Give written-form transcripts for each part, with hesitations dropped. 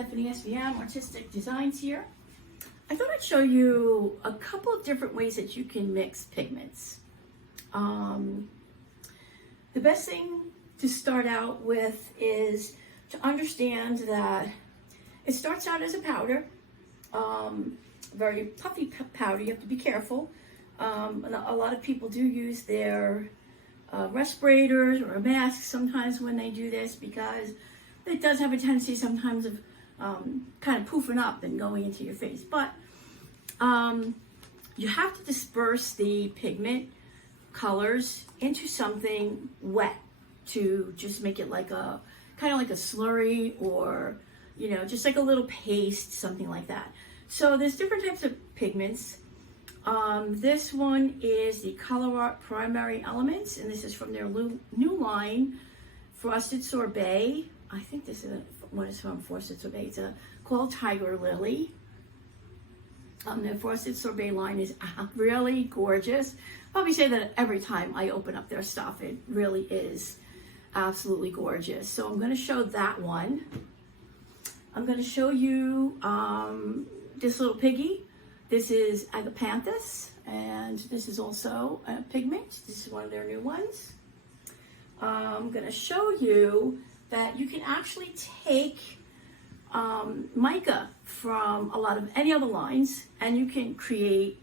Stephanie SVM, Artistic Designs here. I thought I'd show you a couple of different ways that you can mix pigments. The best thing to start out with is to understand that it starts out as a powder, very puffy powder. You have to be careful. A lot of people do use their respirators or a mask sometimes when they do this, because it does have a tendency sometimes of kind of poofing up and going into your face. But you have to disperse the pigment colors into something wet to just make it like a kind of like a slurry, or just like a little paste, something like that. So there's different types of pigments. This one is the Color Art Primary Elements, and this is from their new line, Frosted Sorbet. I think this is one is from Frosted Sorbet. It's called Tiger Lily. The Frosted Sorbet line is really gorgeous. I probably say that every time I open up their stuff. It really is absolutely gorgeous. So I'm going to show that one. I'm going to show you this little piggy. This is Agapanthus, and this is also a pigment. This is one of their new ones. I'm going to show you that you can actually take mica from a lot of any other lines, and you can create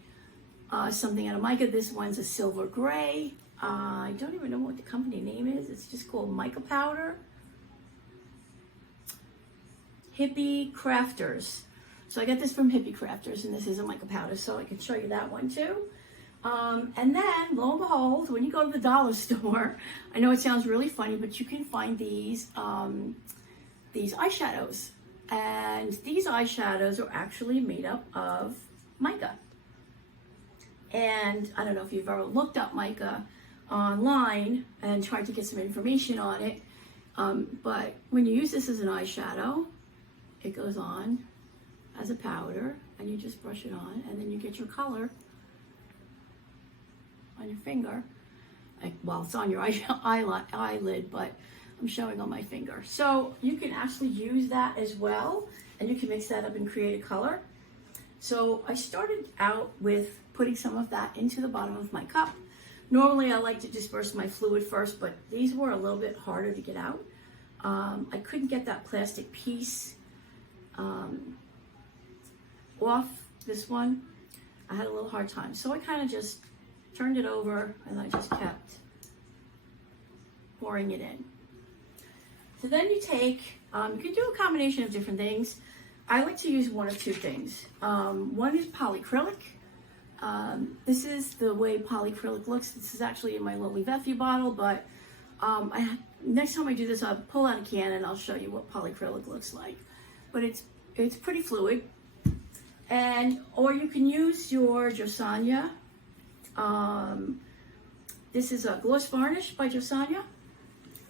something out of mica. This one's a silver gray. I don't even know what the company name is. It's just called Mica Powder. Hippie Crafters. So I got this from Hippie Crafters, and this is a mica powder, so I can show you that one too. And then, lo and behold, when you go to the dollar store, I know it sounds really funny, but you can find these eyeshadows. And these eyeshadows are actually made up of mica. And I don't know if you've ever looked up mica online and tried to get some information on it, but when you use this as an eyeshadow, it goes on as a powder, and you just brush it on, and then you get your color on your finger. Well, it's on your eyelid, but I'm showing on my finger. So you can actually use that as well, and you can mix that up and create a color. So I started out with putting some of that into the bottom of my cup. Normally I like to disperse my fluid first, but these were a little bit harder to get out. I couldn't get that plastic piece off this one. I had a little hard time, so I kind of just turned it over, and I just kept pouring it in. So then you take, you can do a combination of different things. I like to use one of two things. One is polyacrylic. This is the way polyacrylic looks. This is actually in my Lily Veffy bottle, but next time I do this, I'll pull out a can and I'll show you what polyacrylic looks like. But it's pretty fluid. Or you can use your JoSonja. This is a Gloss Varnish by JoSonja.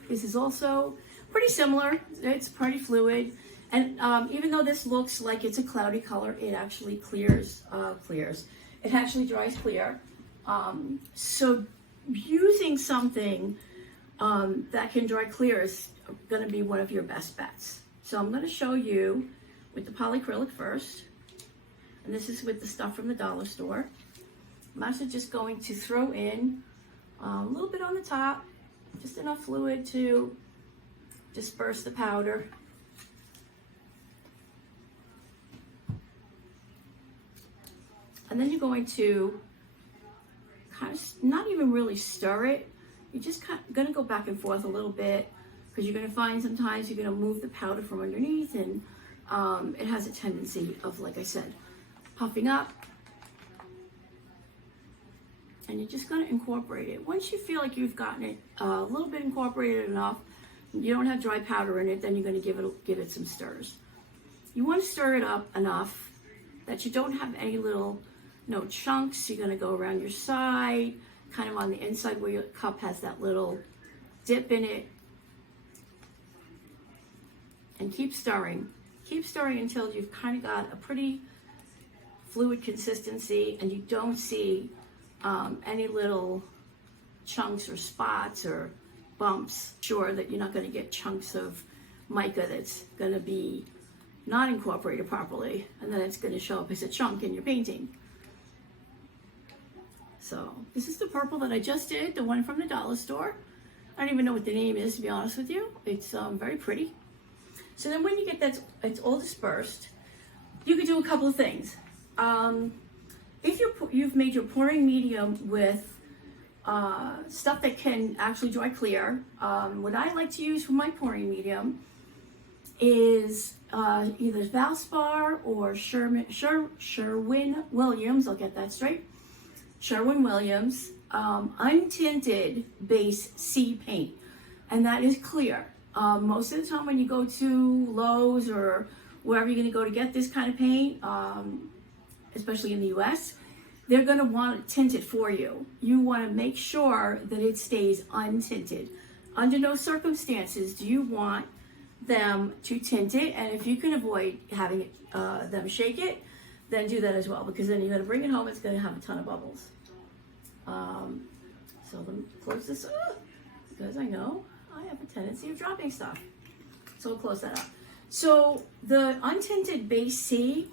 This is also pretty similar. It's pretty fluid. And even though this looks like it's a cloudy color, it actually clears. It actually dries clear. So using something that can dry clear is going to be one of your best bets. So I'm going to show you with the polyacrylic first. And this is with the stuff from the dollar store. I'm actually just going to throw in a little bit on the top, just enough fluid to disperse the powder. And then you're going to kind of not even really stir it. You're just going to go back and forth a little bit, because you're going to find sometimes you're going to move the powder from underneath, and it has a tendency of, like I said, puffing up. And you're just going to incorporate it. Once you feel like you've gotten it a little bit incorporated enough, you don't have dry powder in it, then you're going to give it some stirs. You want to stir it up enough that you don't have any little chunks. You're going to go around your side, kind of on the inside where your cup has that little dip in it. And keep stirring. Keep stirring until you've kind of got a pretty fluid consistency, and you don't see any little chunks or spots or bumps. Sure that you're not going to get chunks of mica that's going to be not incorporated properly, and then it's going to show up as a chunk in your painting. So this is the purple that I just did, the one from the dollar store. I don't even know what the name is, to be honest with you. It's very pretty. So then when you get that, it's all dispersed, you could do a couple of things. If you've made your pouring medium with stuff that can actually dry clear, what I like to use for my pouring medium is either Valspar or Sherwin-Williams, I'll get that straight, Sherwin-Williams untinted base C paint, and that is clear. Most of the time when you go to Lowe's or wherever you're going to go to get this kind of paint, especially in the US, they're going to want it tinted for you. You want to make sure that it stays untinted. Under no circumstances do you want them to tint it, and if you can avoid having it, them shake it, then do that as well, because then you're going to bring it home, it's going to have a ton of bubbles. So let me close this up, because I know I have a tendency of dropping stuff. So we'll close that up. So the untinted base C,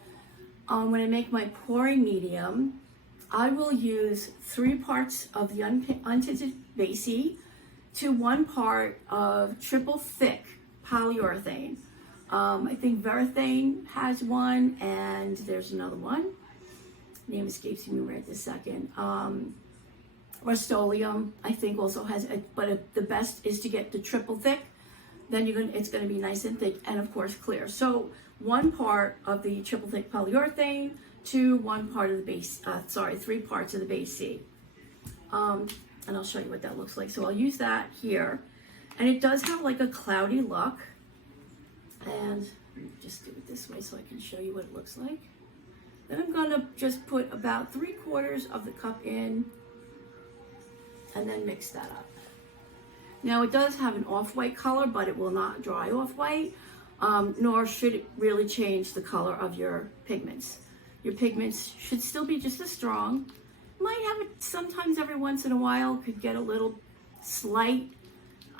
when I make my pouring medium, I will use 3 parts of the untinted base C to 1 part of triple thick polyurethane. I think Verathane has one, and there's another one. Name escapes me right this second. Rust-Oleum, I think, also has it, but the best is to get the triple thick. Then it's going to be nice and thick, and of course clear. So 1 part of the triple thick polyurethane to 1 part of the base. 3 parts of the base C. And I'll show you what that looks like. So I'll use that here, and it does have like a cloudy look. And just do it this way so I can show you what it looks like. Then I'm going to just put about 3/4 of the cup in, and then mix that up. Now it does have an off-white color, but it will not dry off-white, nor should it really change the color of your pigments. Your pigments should still be just as strong. Might have it sometimes every once in a while, could get a little slight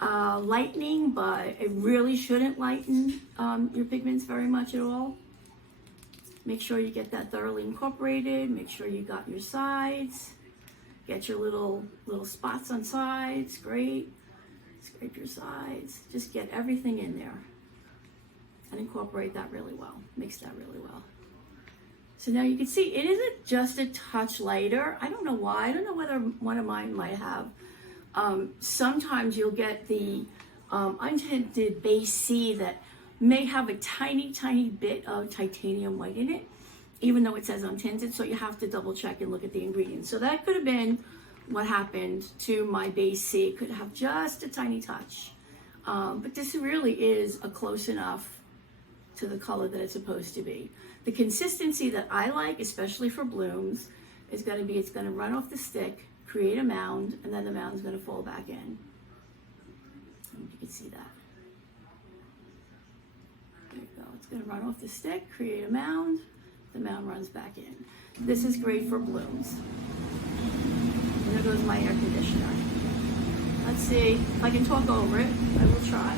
lightening, but it really shouldn't lighten your pigments very much at all. Make sure you get that thoroughly incorporated. Make sure you got your sides. Get your little spots on sides, great. Scrape your sides. Just get everything in there and incorporate that really well. Mix that really well. So now you can see it isn't just a touch lighter. I don't know why. I don't know whether one of mine might have. Sometimes you'll get the untinted base C that may have a tiny, tiny bit of titanium white in it, even though it says untinted, so you have to double check and look at the ingredients. So that could have been what happened to my base C. It could have just a tiny touch. But this really is a close enough to the color that it's supposed to be. The consistency that I like, especially for blooms, is going to be, it's going to run off the stick, create a mound, and then the mound is going to fall back in. You can see that. There you go. It's going to run off the stick, create a mound, the mound runs back in. This is great for blooms. And there goes my air conditioner. Let's see if I can talk over it. I will try.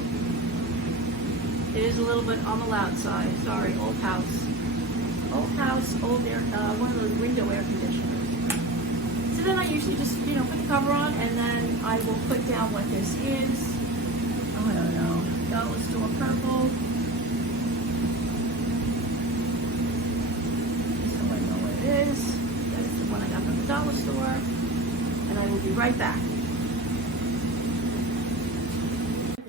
It is a little bit on the loud side. Sorry, old house. Old house, old air, one of those window air conditioners. So then I usually just, put the cover on, and then I will put down what this is. Oh, I don't know. Dollar store purple. So I know what it is. That is the one I got from the dollar store. And I will be right back.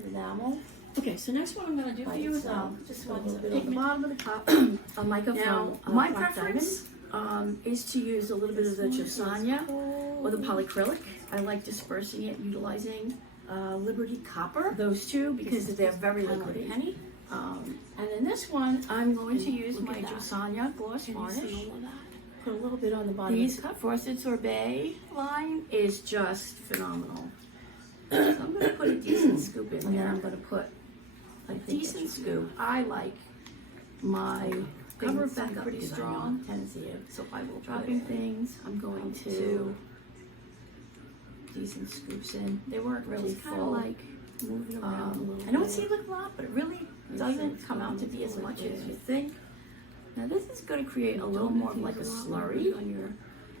Enamel. Okay, so next one I'm going to do for you is just a little bit on the bottom of the cup. A microphone. Now, my preference is to use a little bit of the JoSonja or the polyacrylic. I like dispersing it utilizing Liberty Copper. Those two, because they're very liquidy. And in this one, I'm going to use my JoSonja Gloss Varnish. Put a little bit on the bottom of the cup. Frosted Sorbet line is just phenomenal. So I'm going to put a decent scoop in there. I'm going to put a decent scoop. I like my cover back up pretty strong tendency, so I will dropping things. I'm going to decent scoops in. They weren't really full. Like moving around a little. I know it seems like a lot, but it really doesn't come out to be as much as you think. Now this is going to create a little more of like a slurry.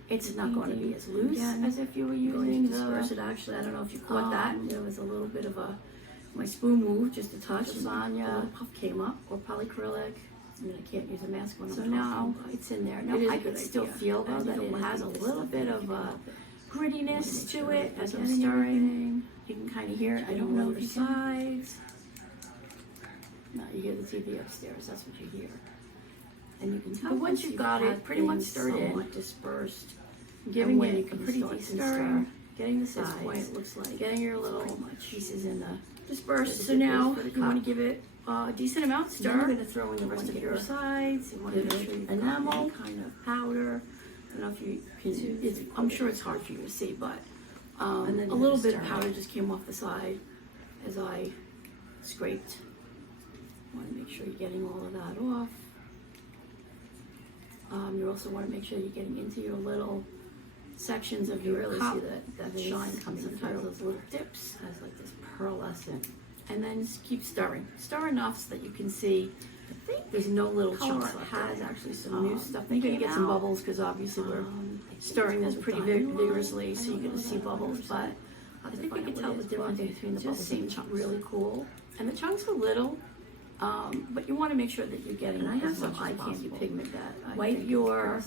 It's not going to be as loose as if you were using disperse it. Actually, I don't know if you caught that. There was a little bit of my spoon moved just a touch. Sonja puff came up, or polyacrylic. I mean, I can't use a mask when I'm talking. So now it's in there. Now I can still feel though that it has a little bit of grittiness to it as I'm stirring. You can kind of hear it. I don't know the sides. No, you hear the TV upstairs. That's what you hear. And you can tell once you've got it pretty much stirred in, dispersed, giving it a pretty deep stir, getting the size. It looks like getting your little pieces in the dispersed. So now you want to give it a decent amount stir. You're going to throw in the rest of your sides. You want to make sure you've enamel, kind of powder. I don't know if you can. I'm sure it's hard for you to see, but a little bit of powder just came off the side as I scraped. Want to make sure you're getting all of that off. You also want to make sure you're getting into your little sections of your cup. See that shine coming through. Those little dips has like this pearlescent. And then just keep stirring. Stir enough so that you can see there's no little chunks left. Has actually some new stuff. Make sure you get some bubbles because obviously we're stirring this pretty vigorously, so you're going to see bubbles. But I think you can tell the difference between the bubbles and the chunks. Really cool. And the chunks are little. But you want to make sure that you're getting. And I have some eye candy pigment that wipe your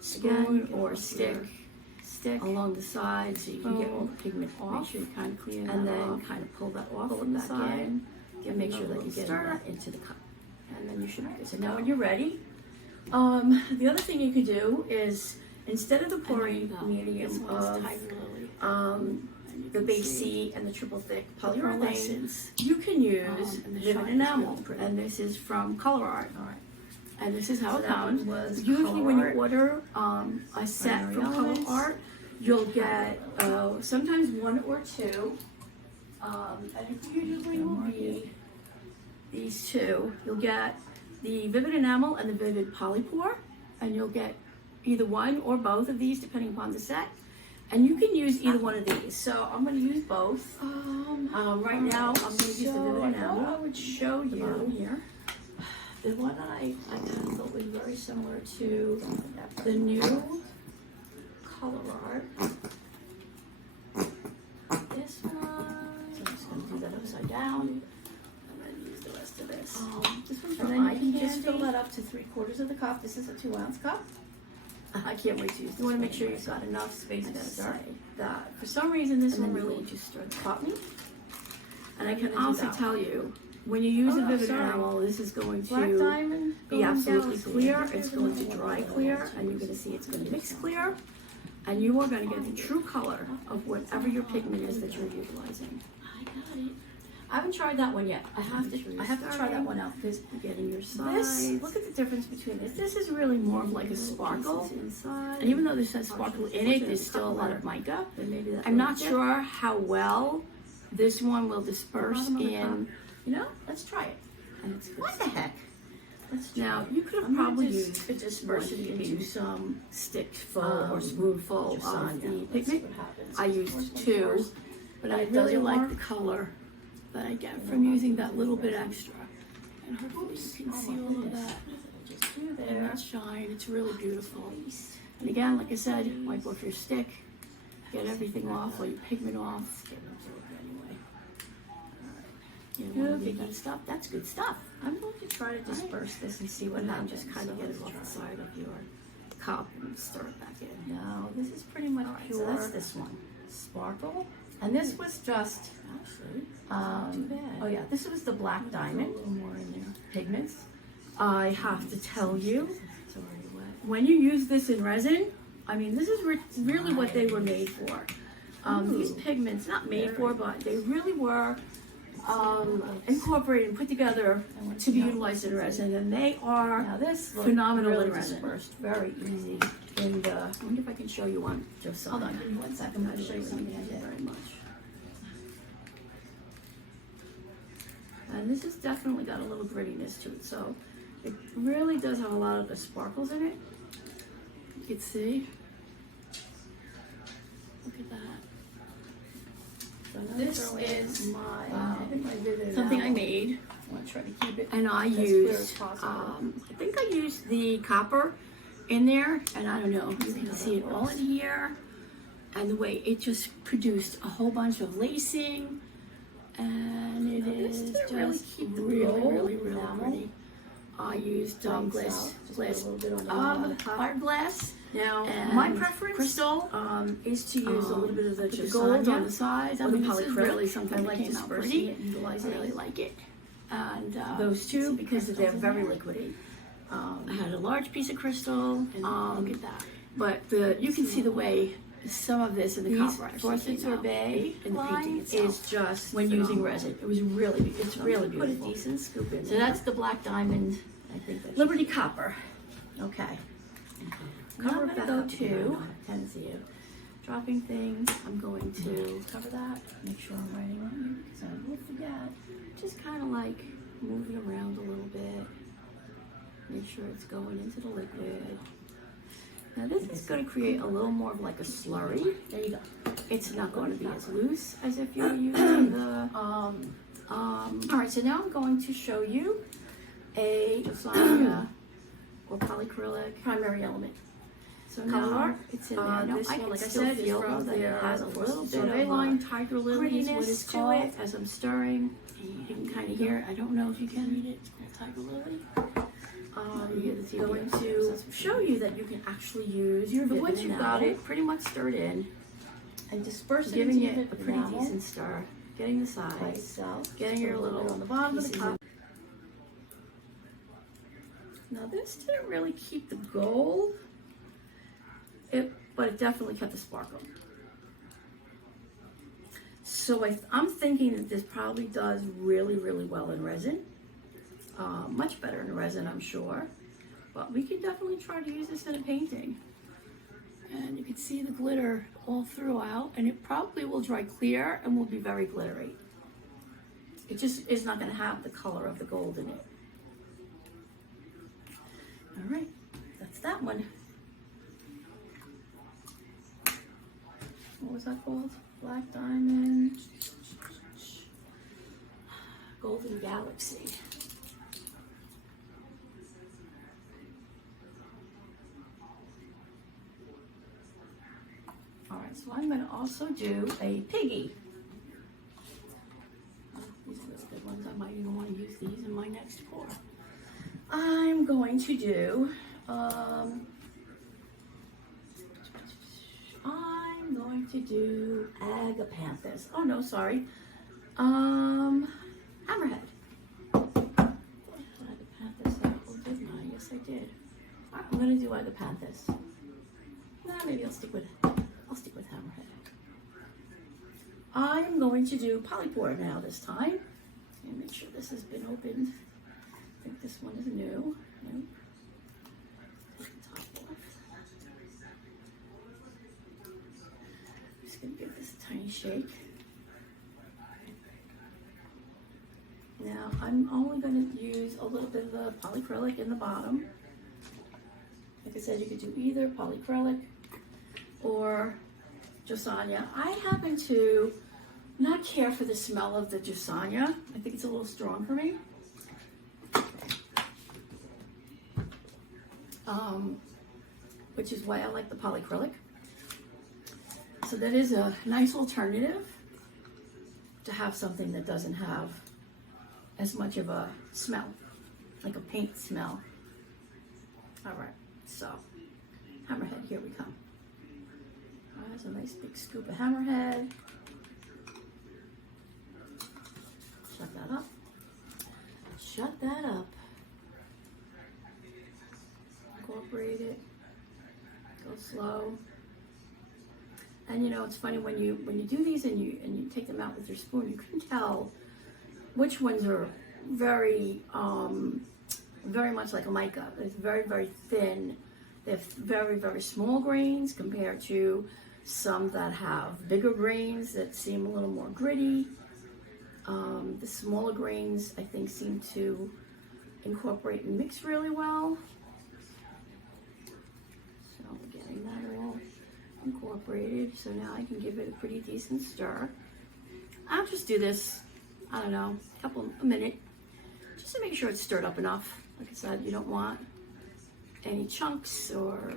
spoon or stick along the side so you can get all the pigment off. Make sure you kind of clean it and then kind of pull that off from the side and make sure that you get that into the cup. And then you should be good. So now when you're ready, the other thing you could do is instead of the pouring medium of the base C and the triple thick polyurethane, you can use vivid enamel, and this is from Color Art. And this is how it comes. Usually when you order a set from Color Art, you'll get sometimes one or two, and it usually will be these two. You'll get the vivid enamel and the vivid polypore, and you'll get either one or both of these depending upon the set. And you can use either one of these. So I'm going to use both. Right now, I'm going to use the vivid enamel. I would show you here. The one that I kind of thought was very similar to the new Color Art. This one. So I'm just going to do that upside down. And then use the rest of this. This one's from eye candy. You can just fill that up to 3/4 of the cup. This is a 2-ounce cup. I can't wait to use this. You want to make sure you've got enough space to stir that. For some reason, this one really just caught me. And I can also tell you, when you use a vivid enamel, this is going to be absolutely clear. It's going to dry clear, and you're going to see it's going to mix clear. And you are going to get the true color of whatever your pigment is that you're utilizing. I got it. I haven't tried that one yet. I have to try that one out because you're getting your size. Look at the difference between this. This is really more of like a sparkle. And even though this has sparkle in it, there's still a lot of mica. I'm not sure how well this one will disperse in, let's try it. And it's what the heck? Now, you could have probably used to disperse it into some stickful or spoonful of the pigment. I used 2, but I really like the color that I get from using that little bit extra. And hopefully you can see all of that. And that shine, it's really beautiful. And again, like I said, wipe off your stick, get everything off, or your pigment off. Get it absorbed anyway. You don't want to leave that stuff. That's good stuff. I'm going to try to disperse this and see what happens. Just kind of get it off the side of your cup and stir it back in. Now, this is pretty much pure. So that's this one. Sparkle. And this was just, this was the black diamond. A little more in there. Pigments. I have to tell you, when you use this in resin, I mean, this is really what they were made for. These pigments, not made for, but they really were incorporated and put together to be utilized in resin, and they are phenomenal really in resin. Very easy. And I wonder if I can show you one. JoSonja. Hold on, give me 1 second. I'm going to show you something I did very much. And this has definitely got a little grittiness to it, so it really does have a lot of the sparkles in it. You can see. Look at that. So this is my something I made I want to try to keep it And I as clear as used, possible. I think I used the copper in there, and I don't know, you can see it all in here. And the way it just produced a whole bunch of lacing, and it is just really keep the really gold enamel. pretty. I used glass, Just put a little bit on the bottom of the cup. fire glass. Now, And my preference crystal is to use a little bit of the put the gold on the JoSonja sides. I or the mean, this is polycrylic. really something I that like came out dispersing pretty. it and I utilizing really it. like it. And Those two, see the because they're crystals in very there. liquidy. I had a large piece of crystal. And look at that. But you can see the way some of this in the These copper actually forces came out. sorbet in the line painting itself is just when using phenomenal. resin. It was really, it's really Put a beautiful. decent scoop in So there. that's the black diamond I think that's Liberty Copper. Okay. Now Cover I'm back gonna up go to to tendency of dropping things. I'm going to cover that. make sure I'm writing on you because I will forget. Just kind of like move it around a little bit. Make sure it's going into the liquid. Now this is going to create a little more of like a slurry. There you go. It's not going to be as loose as if you're using the. All right, so now I'm going to show you a JoSonja or polycrylic primary element. So Color now art, it's in there. Now, this I one, can like I still said, is feel from that it their has a little bit sorbet of line, Tiger Lily is what grittiness it's to called. it as I'm stirring. You can kind of hear it. I don't know if you can read it. It's called Tiger Lily. Going to show you that you can actually use your But vivid once you've enamel, got it pretty much stirred in, and disperse it giving into it a the pretty enamel decent stir, getting the by sides, itself. getting Just your put a little bit on the bottom of the pieces cup. Now this didn't really keep the gold, but it definitely kept the sparkle. So I'm thinking that this probably does really, really well in resin. Much better in resin, I'm sure. But we can definitely try to use this in a painting. And you can see the glitter all throughout, and it probably will dry clear and will be very glittery. It just is not going to have the color of the gold in it. All right, that's that one. What was that called? Black Diamond. Golden Galaxy. All right, so I'm going to also do a piggy. These are really good ones. I might even want to use these in my next pour. I'm going to do, Agapanthus. Oh no, sorry. Hammerhead. Agapanthus, didn't I? Yes, I did. All right, I'm going to do Agapanthus. Nah, maybe I'll stick with Hammerhead. I'm going to do Polypore now this time. And make sure this has been opened. I think this one is new. No. Take the top off. I'm just going to give this a tiny shake. Now I'm only going to use a little bit of the polycrylic in the bottom. Like I said, you could do either polycrylic or JoSonja. I happen to not care for the smell of the JoSonja. I think it's a little strong for me. Which is why I like the polycrylic. So that is a nice alternative to have something that doesn't have as much of a smell, like a paint smell. All right, so Hammerhead, here we come. There's a nice big scoop of Hammerhead. Shut that up. Shut that up. Incorporate it. Go slow. And you know, it's funny when you do these and you take them out with your spoon, you can tell which ones are very much like a mica. It's very, very thin. They have very, very small grains compared to some that have bigger grains that seem a little more gritty. The smaller grains, I think, seem to incorporate and mix really well. So getting that all incorporated. So now I can give it a pretty decent stir. I'll just do this, I don't know, a minute. just to make sure it's stirred up enough. Like I said, you don't want any chunks or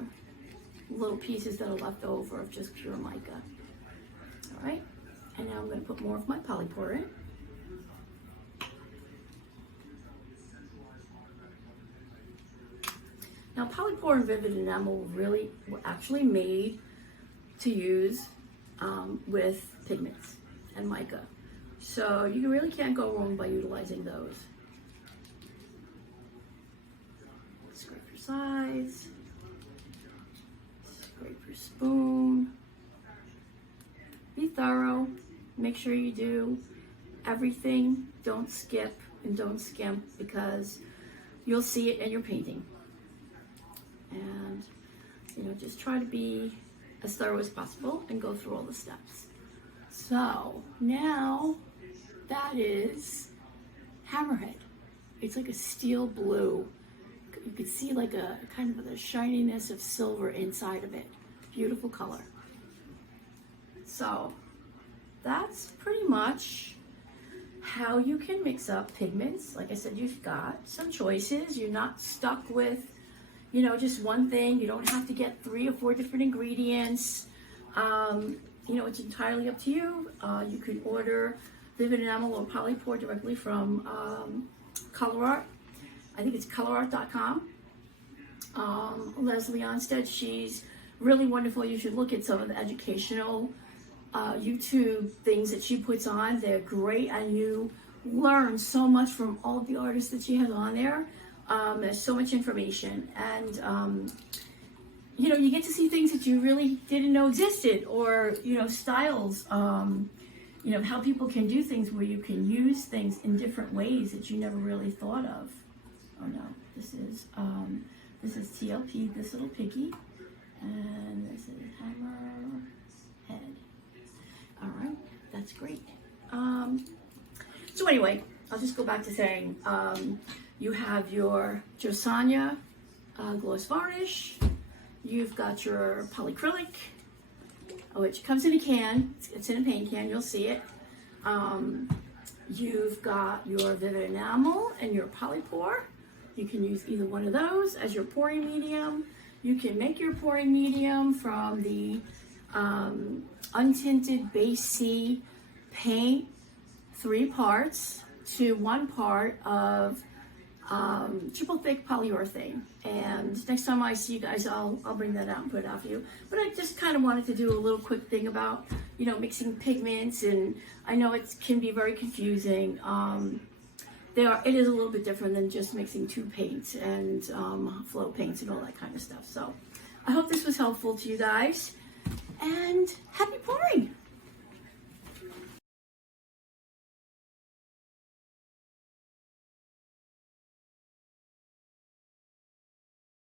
little pieces that are left over of just pure mica. All right, and now I'm going to put more of my polypore in. Now, polypore and vivid enamel were actually made to use with pigments and mica. So you really can't go wrong by utilizing those. Scrape your sides, scrape your spoon. Be thorough, make sure you do everything. Don't skip and don't skimp, because you'll see it in your painting. And just try to be as thorough as possible and go through all the steps. So now that is Hammerhead. It's like a steel blue. You can see like a kind of the shininess of silver inside of it. Beautiful color. So that's pretty much how you can mix up pigments. Like I said, you've got some choices. You're not stuck with just one thing. You don't have to get 3 or 4 different ingredients. It's entirely up to you. You can order vivid enamel or polypore directly from Color Art. I think it's colorart.com. Leslie Onstead, she's really wonderful. You should look at some of the educational YouTube things that she puts on. They're great, and you learn so much from all of the artists that she has on there. There's so much information, and you get to see things that you really didn't know existed, or styles, how people can do things where you can use things in different ways that you never really thought of. Oh no, this is TLP, this little piggy, and this is Hammerhead. All right, that's great. So anyway, I'll just go back to saying, you have your JoSonja Gloss Varnish. You've got your polyacrylic, which comes in a can. It's in a paint can, you'll see it. You've got your vivid enamel and your polypore. You can use either one of those as your pouring medium. You can make your pouring medium from the untinted base C paint, 3 parts to 1 part of triple thick polyurethane. And next time I see you guys, I'll bring that out and put it out for you. But I just kind of wanted to do a little quick thing about mixing pigments, and I know it can be very confusing. It is a little bit different than just mixing 2 paints and flow paints and all that kind of stuff. So I hope this was helpful to you guys, and happy pouring!